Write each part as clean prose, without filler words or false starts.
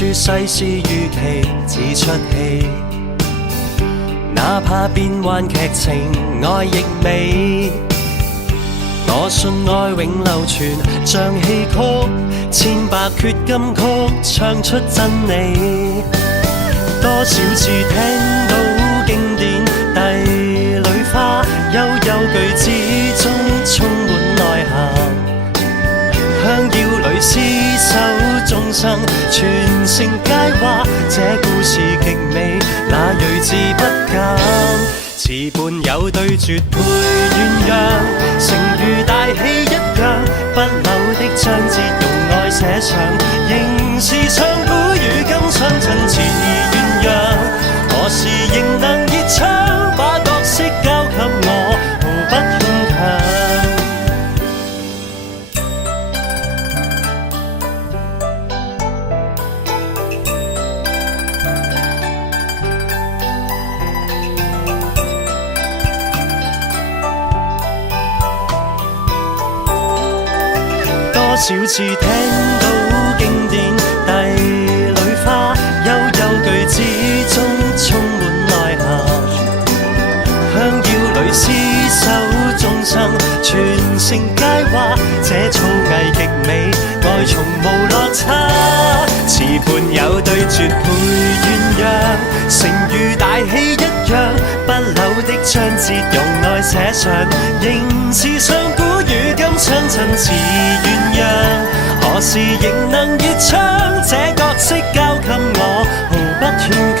說世事如棋，只出戲。哪怕變幻劇情，愛亦美。我信愛永流傳，像戲曲，千百闕金曲，唱出真理。多少次聽到經典帝女花，悠悠句子中充滿內涵。香調裏廝守眾生，全城皆話這故事極美，那睿智不減。詞伴有對絕配鴛鴦，誠如大戲一樣，不朽的章節用愛寫上，仍是唱古與今相襯似鴛鴦。何時仍能熱唱，把角色交給我，毫不牽強。多少次聽到經典帝女花，悠悠句子中充滿內涵。香調裏廝守眾生，全城皆話這造詣極美，愛從無落差。詞伴有對絕配鴛鴦，誠如大戲一樣，不朽的章節用愛寫上，仍是上古與今相襯似鴛鴦。何時仍能熱唱，這角色交給我，毫不牽強。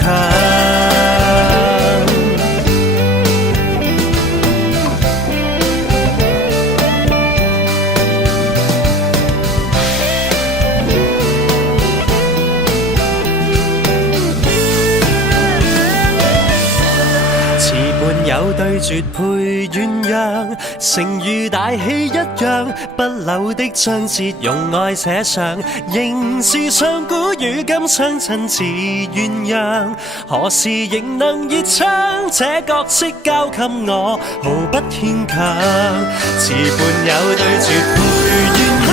有對絕配鴛鴦，誠如大戲一樣，不朽的章節用愛寫上，仍是上古與今相襯似鴛鴦。何時仍能熱唱，這角色交給我，毫不牽強。詞伴有對絕配鴛鴦，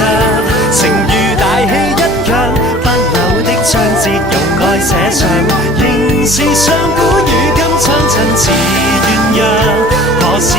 誠如大戲一樣，不朽的章節用愛寫上，仍是上古與今相襯似鴛鴦。何時